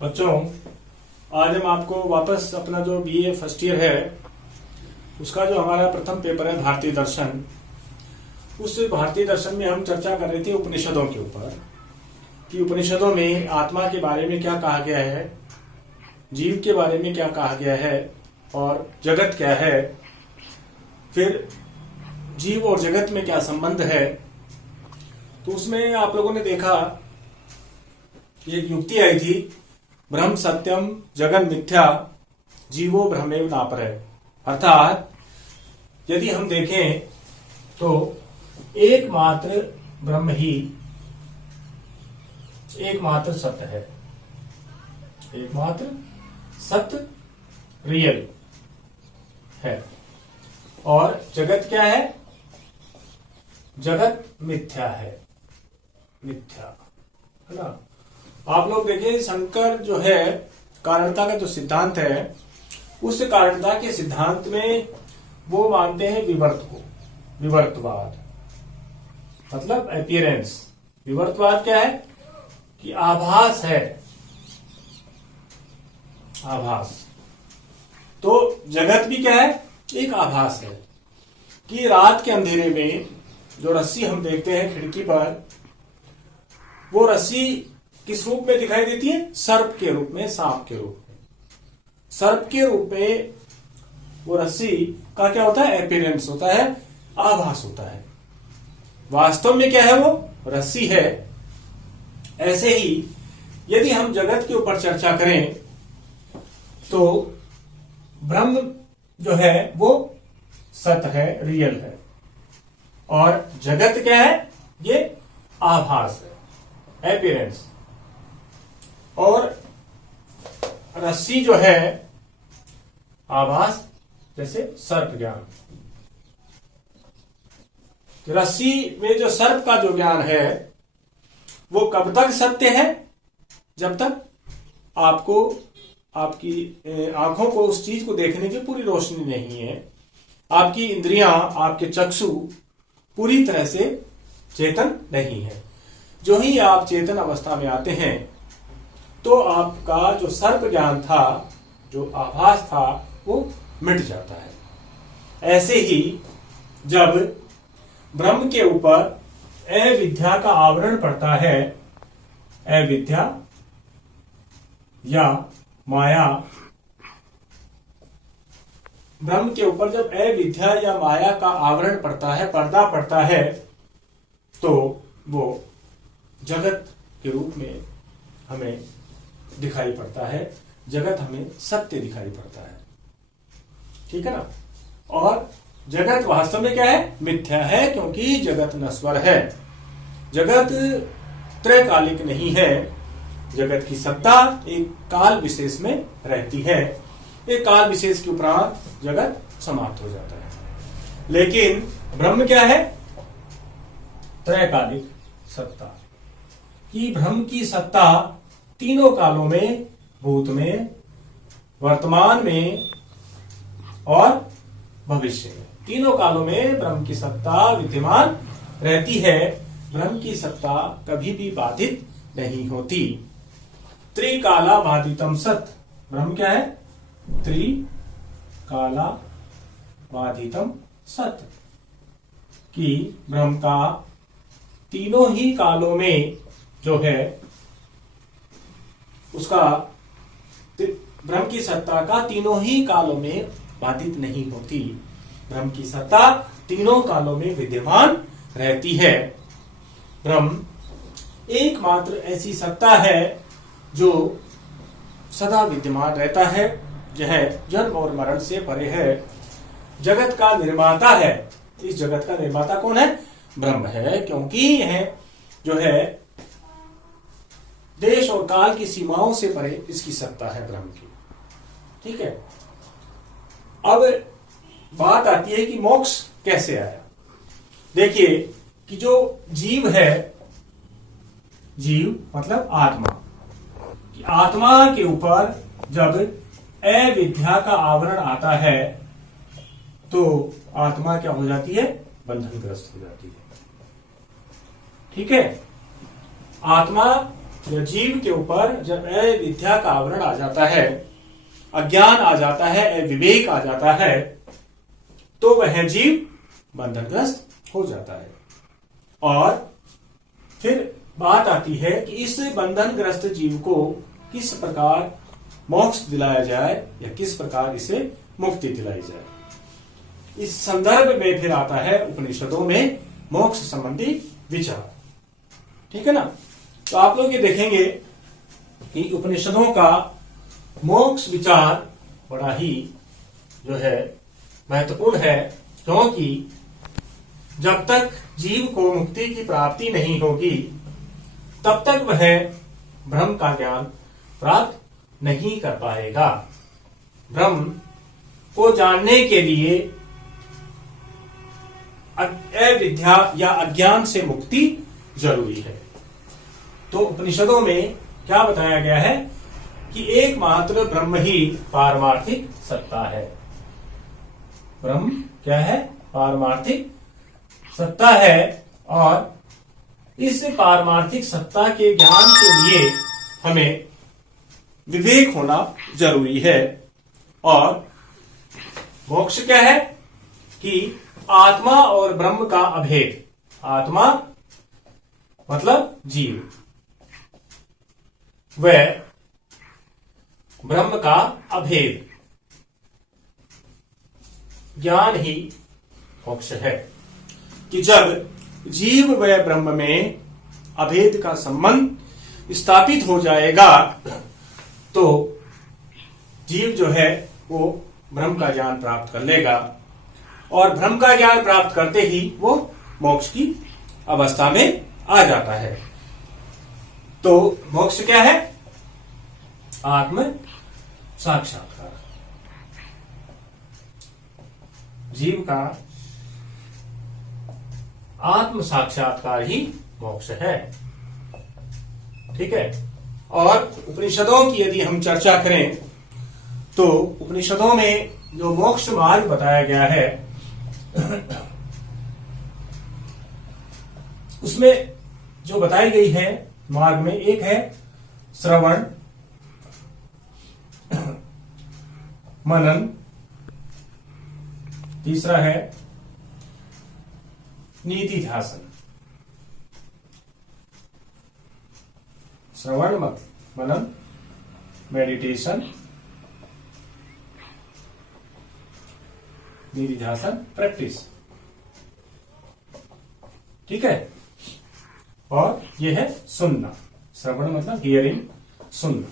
बच्चों, आज हम आपको वापस अपना जो बीए फर्स्ट ईयर है उसका जो हमारा प्रथम पेपर है भारतीय दर्शन, उस भारतीय दर्शन में हम चर्चा कर रहे थे उपनिषदों के ऊपर कि उपनिषदों में आत्मा के बारे में क्या कहा गया है, जीव के बारे में क्या कहा गया है और जगत क्या है, फिर जीव और जगत में क्या संबंध है। तो उसमें आप लोगों ने देखा कि एक युक्ति आई थी, ब्रह्म सत्यम जगन मिथ्या जीवो ब्रह्मेव नापरे। अर्थात यदि हम देखें तो एकमात्र ब्रह्म ही एकमात्र सत्य है, एकमात्र सत्य रियल है और जगत क्या है, जगत मिथ्या है, मिथ्या है ना। आप लोग देखिए, शंकर जो है कारणता का जो सिद्धांत है, उस कारणता के सिद्धांत में वो मानते हैं विवर्त को, विवर्तवाद मतलब अपीयरेंस। विवर्तवाद क्या है कि आभास है, आभास। तो जगत भी क्या है, एक आभास है कि रात के अंधेरे में जो रस्सी हम देखते हैं खिड़की पर, वो रस्सी किस रूप में दिखाई देती है, सर्प के रूप में, सांप के रूप में। सर्प के रूप में वो रस्सी का क्या होता है, अपीयरेंस होता है, आभास होता है। वास्तव में क्या है, वो रस्सी है। ऐसे ही यदि हम जगत के ऊपर चर्चा करें तो ब्रह्म जो है वो सत्य है, रियल है, और जगत क्या है, ये आभास है, अपीयरेंस। और रस्सी जो है आभास, जैसे सर्प ज्ञान। रस्सी में जो सर्प का जो ज्ञान है वो कब तक सत्य है, जब तक आपको आपकी आंखों को उस चीज को देखने की पूरी रोशनी नहीं है, आपकी इंद्रियां, आपके चक्षु पूरी तरह से चेतन नहीं है। जो ही आप चेतन अवस्था में आते हैं तो आपका जो सर्प ज्ञान था, जो आभास था, वो मिट जाता है। ऐसे ही जब ब्रह्म के ऊपर अविद्या का आवरण पड़ता है, अविद्या या माया, ब्रह्म के ऊपर जब अविद्या या माया का आवरण पड़ता है, पर्दा पड़ता है, तो वो जगत के रूप में हमें दिखाई पड़ता है, जगत हमें सत्य दिखाई पड़ता है। ठीक है ना। और जगत वास्तव में क्या है, मिथ्या है, क्योंकि जगत नश्वर है, जगत त्रैकालिक नहीं है। जगत की सत्ता एक काल विशेष में रहती है, एक काल विशेष के उपरांत जगत समाप्त हो जाता है। लेकिन ब्रह्म क्या है, त्रैकालिक सत्ता, कि ब्रह्म की सत्ता तीनों कालों में, भूत में, वर्तमान में और भविष्य में, तीनों कालों में ब्रह्म की सत्ता विद्यमान रहती है। ब्रह्म की सत्ता कभी भी बाधित नहीं होती। त्रिकाला बाधितम सत, ब्रह्म क्या है, त्रिकाला बाधितम सत, कि ब्रह्म का तीनों ही कालों में जो है उसका, ब्रह्म की सत्ता का तीनों ही कालों में बाधित नहीं होती। ब्रह्म की सत्ता तीनों कालों में विद्यमान रहती है। ब्रह्म एकमात्र ऐसी सत्ता है जो सदा विद्यमान रहता है, यह जन्म और मरण से परे है, जगत का निर्माता है। इस जगत का निर्माता कौन है, ब्रह्म है, क्योंकि यह जो है देश और काल की सीमाओं से परे इसकी सत्ता है ब्रह्म की। ठीक है। अब बात आती है कि मोक्ष कैसे आया। देखिए कि जो जीव है, जीव मतलब आत्मा, कि आत्मा के ऊपर जब अविद्या का आवरण आता है तो आत्मा क्या हो जाती है, बंधनग्रस्त हो जाती है। ठीक है। आत्मा या जीव के ऊपर जब अविद्या का आवरण आ जाता है, अज्ञान आ जाता है, अविवेक आ जाता है, तो वह जीव बंधनग्रस्त हो जाता है। और फिर बात आती है कि इस बंधनग्रस्त जीव को किस प्रकार मोक्ष दिलाया जाए या किस प्रकार इसे मुक्ति दिलाई जाए। इस संदर्भ में फिर आता है उपनिषदों में मोक्ष संबंधी विचार। ठीक है ना। तो आप लोग ये देखेंगे कि उपनिषदों का मोक्ष विचार बड़ा ही जो है महत्वपूर्ण है, क्योंकि जब तक जीव को मुक्ति की प्राप्ति नहीं होगी तब तक वह ब्रह्म का ज्ञान प्राप्त नहीं कर पाएगा। ब्रह्म को जानने के लिए अविद्या या अज्ञान से मुक्ति जरूरी है। तो उपनिषदों में क्या बताया गया है कि एकमात्र ब्रह्म ही पारमार्थिक सत्ता है। ब्रह्म क्या है? पारमार्थिक सत्ता है। और इस पारमार्थिक सत्ता के ज्ञान के लिए हमें विवेक होना जरूरी है। और मोक्ष क्या है कि आत्मा और ब्रह्म का अभेद। आत्मा मतलब जीव, वह ब्रह्म का अभेद ज्ञान ही मोक्ष है। कि जब जीव व ब्रह्म में अभेद का संबंध स्थापित हो जाएगा तो जीव जो है वो ब्रह्म का ज्ञान प्राप्त कर लेगा, और ब्रह्म का ज्ञान प्राप्त करते ही वो मोक्ष की अवस्था में आ जाता है। तो मोक्ष क्या है? आत्म साक्षात्कार। जीव का आत्म साक्षात्कार ही मोक्ष है। ठीक है। और उपनिषदों की यदि हम चर्चा करें तो उपनिषदों में जो मोक्ष मार्ग बताया गया है उसमें जो बताई गई है मार्ग में, एक है श्रवण, मनन, तीसरा है नीति ध्यासन। श्रवण, मनन, मेडिटेशन, नीति ध्यासन, प्रैक्टिस। ठीक है। और यह है सुनना। श्रवण मतलब हियरिंग, सुनना।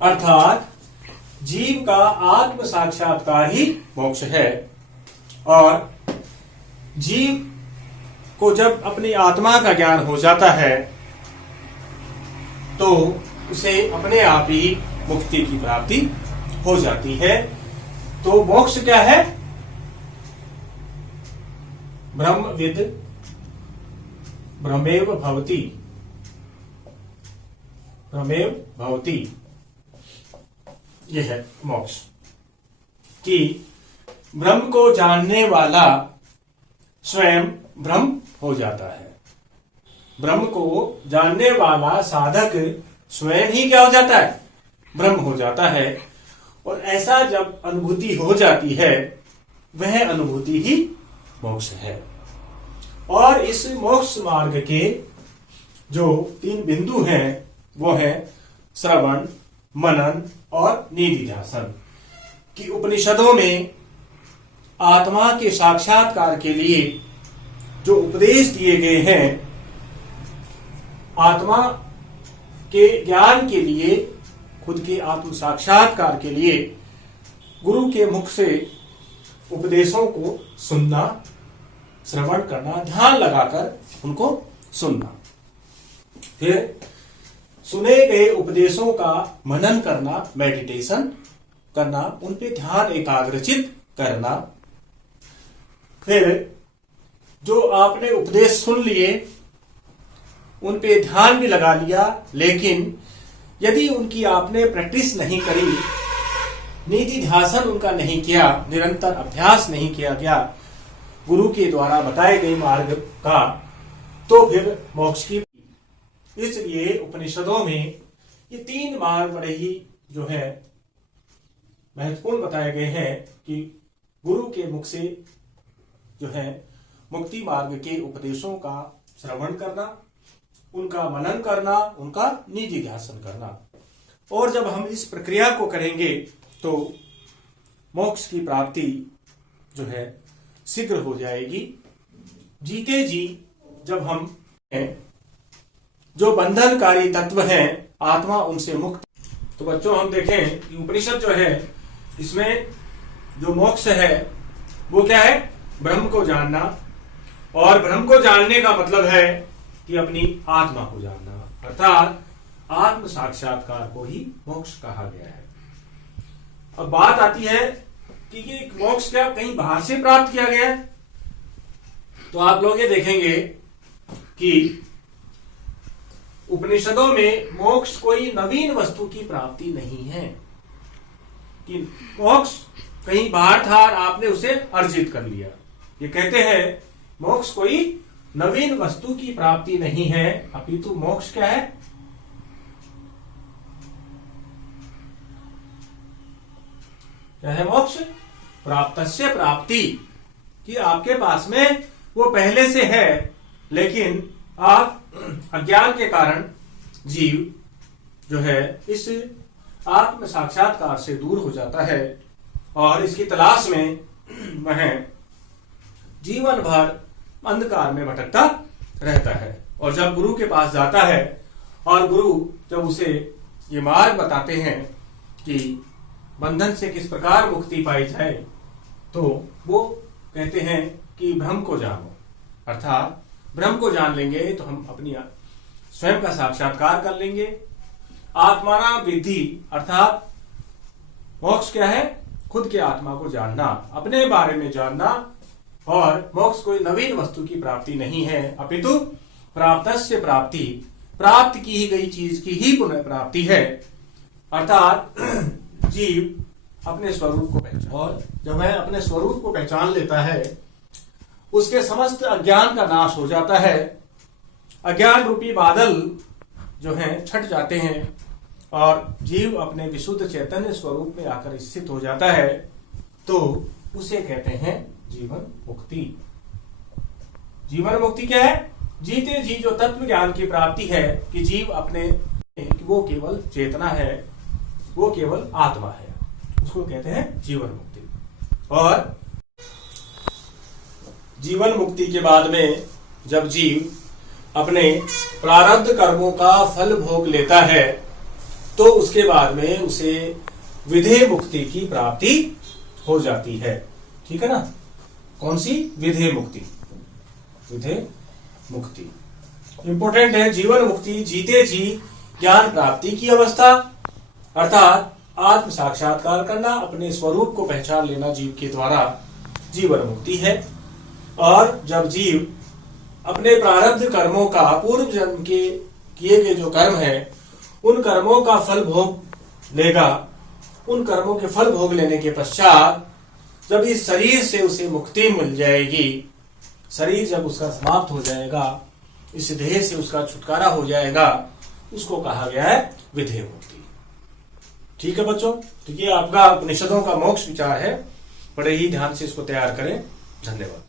अर्थात जीव का आत्म साक्षात्कार ही मोक्ष है। और जीव को जब अपनी आत्मा का ज्ञान हो जाता है तो उसे अपने आप ही मुक्ति की प्राप्ति हो जाती है। तो मोक्ष क्या है? ब्रह्मविद ब्रह्मेव भवति, ब्रह्मेव भवति, यह है मोक्ष। कि ब्रह्म को जानने वाला स्वयं ब्रह्म हो जाता है। ब्रह्म को जानने वाला साधक स्वयं ही क्या हो जाता है? ब्रह्म हो जाता है। और ऐसा जब अनुभूति हो जाती है वह अनुभूति ही मोक्ष है। और इस मोक्ष मार्ग के जो 3 बिंदु हैं वो है श्रवण, मनन और नीति ध्यासन। कि उपनिषदों में आत्मा के साक्षात्कार के लिए जो उपदेश दिए गए हैं, आत्मा के ज्ञान के लिए, खुद के आत्म साक्षात्कार के लिए गुरु के मुख से उपदेशों को सुनना, श्रवण करना, ध्यान लगाकर उनको सुनना, फिर सुने गए उपदेशों का मनन करना, मेडिटेशन करना, उन पे ध्यान एकाग्रचित करना। फिर जो आपने उपदेश सुन लिए उन पे ध्यान भी लगा लिया, लेकिन यदि उनकी आपने प्रैक्टिस नहीं करी, नीति ध्यासन उनका नहीं किया, निरंतर अभ्यास नहीं किया गया गुरु के द्वारा बताए गए मार्ग का, तो फिर मोक्ष की इसलिए उपनिषदों में ये 3 मार्ग बड़े ही जो है महत्वपूर्ण बताए गए हैं कि गुरु के मुख से जो है मुक्ति मार्ग के उपदेशों का श्रवण करना, उनका मनन करना, उनका निधि ध्यासन करना। और जब हम इस प्रक्रिया को करेंगे तो मोक्ष की प्राप्ति जो है शीघ्र हो जाएगी। जीते जी जब हम जो बंधनकारी तत्व हैं आत्मा उनसे मुक्त। तो बच्चों हम देखें कि उपनिषद जो है इसमें जो मोक्ष है वो क्या है? ब्रह्म को जानना। और ब्रह्म को जानने का मतलब है कि अपनी आत्मा को जानना, अर्थात आत्म साक्षात्कार को ही मोक्ष कहा गया है। अब बात आती है कि ये मोक्ष क्या कहीं बाहर से प्राप्त किया गया है? तो आप लोग ये देखेंगे कि उपनिषदों में मोक्ष कोई नवीन वस्तु की प्राप्ति नहीं है कि मोक्ष कहीं बाहर था और आपने उसे अर्जित कर लिया। ये कहते हैं मोक्ष कोई नवीन वस्तु की प्राप्ति नहीं है, अपितु मोक्ष क्या है? क्या है मोक्ष? प्राप्तस्य प्राप्ति, कि आपके पास में वो पहले से है, लेकिन आप अज्ञान के कारण जीव जो है इस आत्म साक्षात्कार से दूर हो जाता है और इसकी तलाश में वह जीवन भर अंधकार में भटकता रहता है। और जब गुरु के पास जाता है और गुरु जब उसे ये मार्ग बताते हैं कि बंधन से किस प्रकार मुक्ति पाई जाए, तो वो कहते हैं कि ब्रह्म को जानो, अर्थात ब्रह्म को जान लेंगे तो हम अपनी स्वयं का साक्षात्कार कर लेंगे। आत्माना विद्धि, अर्थात मोक्ष क्या है? खुद के आत्मा को जानना, अपने बारे में जानना। और मोक्ष कोई नवीन वस्तु की प्राप्ति नहीं है, अपितु प्राप्तस्य प्राप्ति, प्राप्त की ही गई चीज की ही पुनः प्राप्ति है। अर्थात जीव अपने स्वरूप को पहचान, और जब वह अपने स्वरूप को पहचान लेता है उसके समस्त अज्ञान का नाश हो जाता है। अज्ञान रूपी बादल जो हैं छट जाते हैं और जीव अपने विशुद्ध चैतन्य स्वरूप में आकर स्थित हो जाता है, तो उसे कहते हैं जीवन मुक्ति। जीवन मुक्ति क्या है? जीते जी जो तत्व ज्ञान की प्राप्ति है कि जीव अपने वो केवल चेतना है, वो केवल आत्मा है, उसको कहते हैं जीवन मुक्ति। और जीवन मुक्ति के बाद में जब जीव अपने प्रारब्ध कर्मों का फल भोग लेता है तो उसके बाद में उसे विधेय मुक्ति की प्राप्ति हो जाती है। ठीक है ना? कौन सी? विधेय मुक्ति। विधेय मुक्ति इंपॉर्टेंट है। जीवन मुक्ति जीते जी ज्ञान प्राप्ति की अवस्था, अर्थात आत्म साक्षात्कार करना, अपने स्वरूप को पहचान लेना जीव के द्वारा जीवन मुक्ति है। और जब जीव अपने प्रारब्ध कर्मों का, पूर्व जन्म के किए गए जो कर्म है उन कर्मों का फल भोग लेगा, उन कर्मों के फल भोग लेने के पश्चात जब इस शरीर से उसे मुक्ति मिल जाएगी, शरीर जब उसका समाप्त हो जाएगा, इस देह से उसका छुटकारा हो जाएगा, उसको कहा गया है विधेय मुक्ति। ठीक है बच्चों, तो ये आपका उपनिषदों का मोक्ष विचार है। बड़े ही ध्यान से इसको तैयार करें। धन्यवाद।